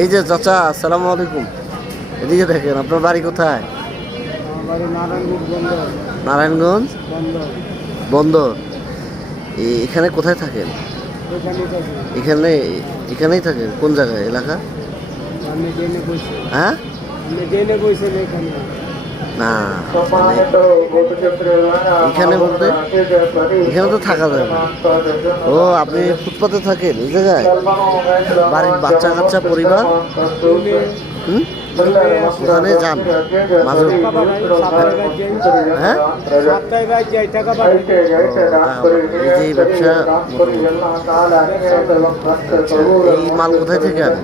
এই যে চাচা, আসসালামু আলাইকুম। এদিকে দেখেন, আপনার বাড়ি কোথায়? নারায়ণগঞ্জ বন্দর। এখানে কোথায় থাকেন? এখানে এখানেই থাকেন? কোন জায়গায় এলাকা? হ্যাঁ না, মানে এখানে বলতে এখানে তো থাকা যাবে না। ও, আপনি ফুটপাতে থাকেন এই জায়গায়? বাড়ির বাচ্চা কাচ্চা পরিবার? ওখানে যান মাঝে? হ্যাঁ, এই যে ব্যবসা এই মাল কোথায় থেকে আনে?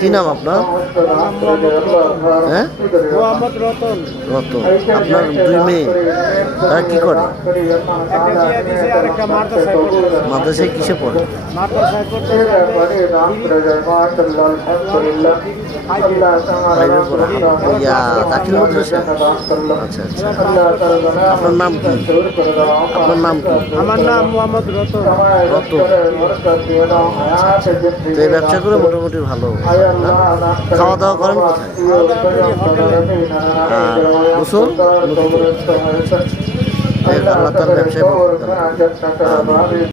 কি নাম আপনার? হ্যাঁ, রতন। আপনার দুই মেয়ে, তারা কি করে? মাদ্রাসায় কিসে পড়ে? দাখিল মাদ্রাসা। আচ্ছা আচ্ছা। আপনার নাম কি? আপনার নাম কি? আমার নাম মোহাম্মদ রতন। তো এই ব্যবসা করে মোটামুটি ভালো। খাওয়া দাওয়া করেন কোথায়? গোসল? আল্লাহ তার ব্যবসায়